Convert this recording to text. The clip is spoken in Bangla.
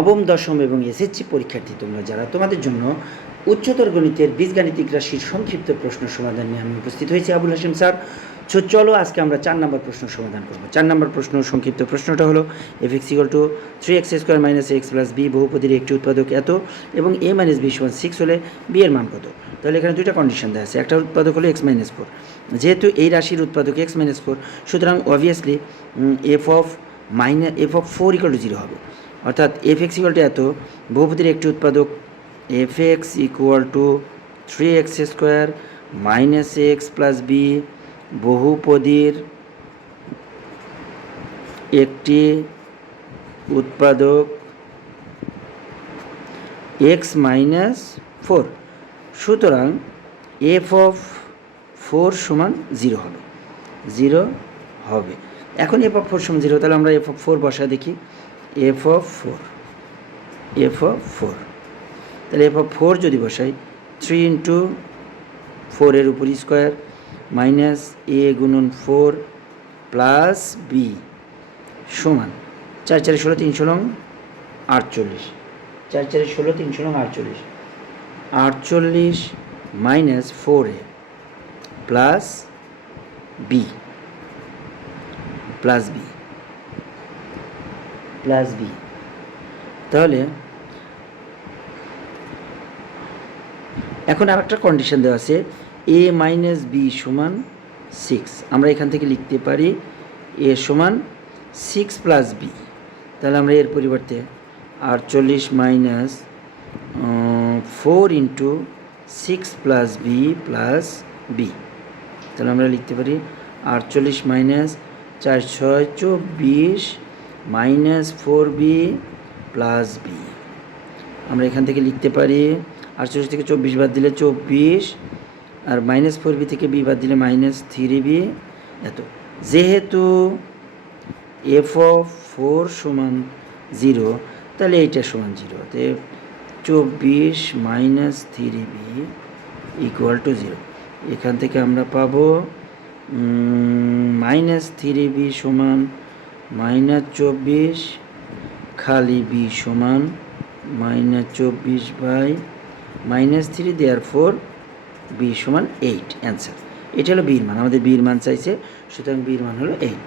নবম দশম এবং এসএসসি পরীক্ষার্থী তোমরা যারা, তোমাদের জন্য উচ্চতর গণিতের বীজগাণিতিক রাশির সংক্ষিপ্ত প্রশ্ন সমাধান নিয়ে আমি উপস্থিত হয়েছি আবুল হাশেম স্যার। চলো আজকে আমরা 4 নম্বর প্রশ্ন সমাধান করব। 4 নম্বর প্রশ্ন, সংক্ষিপ্ত প্রশ্নটা হলো f(x = 3x² - x + b বহুপদীর একটি উৎপাদক এত এবং a - b = 6 হলে b এর মান কত? তাহলে এখানে দুইটা কন্ডিশন দেওয়া আছে। একটা উৎপাদক হলো x - 4, যেহেতু এই রাশির উৎপাদক x - 4, সুতরাং অবভিয়াসলি f(4) = 0 হবে। অর্থাৎ f(x) এত বহুপদীর একটি উৎপাদক f(x) = 3x² - x + b বহুপদীর একটি উৎপাদক x - 4, সুতরাং f(4) = 0 হবে। 0 হবে। এখন f(4) = 0, তাহলে আমরা f(4) বসা দেখি। f(4) তাহলে f(4) যদি বসাই, 3 × 4 এর উপর square minus a × 4 plus b সমান 4 × 4 = 16, 3 × 16 = 48, 4 × 4 = 16, 3 × 16 = 48 মাইনাস 4a প্লাস b তাহলে এখন আর একটা কন্ডিশন দেওয়া আছে, a - b = 6। আমরা এখান থেকে লিখতে পারি a = 6 + b। তাহলে আমরা এর পরিবর্তে 48 মাইনাস 4 × 6 + b প্লাস b, তাহলে আমরা লিখতে পারি 48 minus 4 × 6 = 24 minus 4b plus b। আমরা এখান থেকে লিখতে পারি 48 থেকে 24 বাদ দিলে 24, আর মাইনাস 4b থেকে b বাদ দিলে মাইনাস 3b এত। যেহেতু f(4) = 0, তাহলে এইটা সমান 0, অতএব 24 মাইনাস 3b = 0। এখান থেকে আমরা পাবো মাইনাস 3b সমান মাইনাস 24 খালি b সমান মাইনাস 24/-3, therefore b = 8 অ্যান্সার। এটা হলো b এর মান। আমাদের b এর মান চাইছে, সুতরাং b এর মান হলো 8।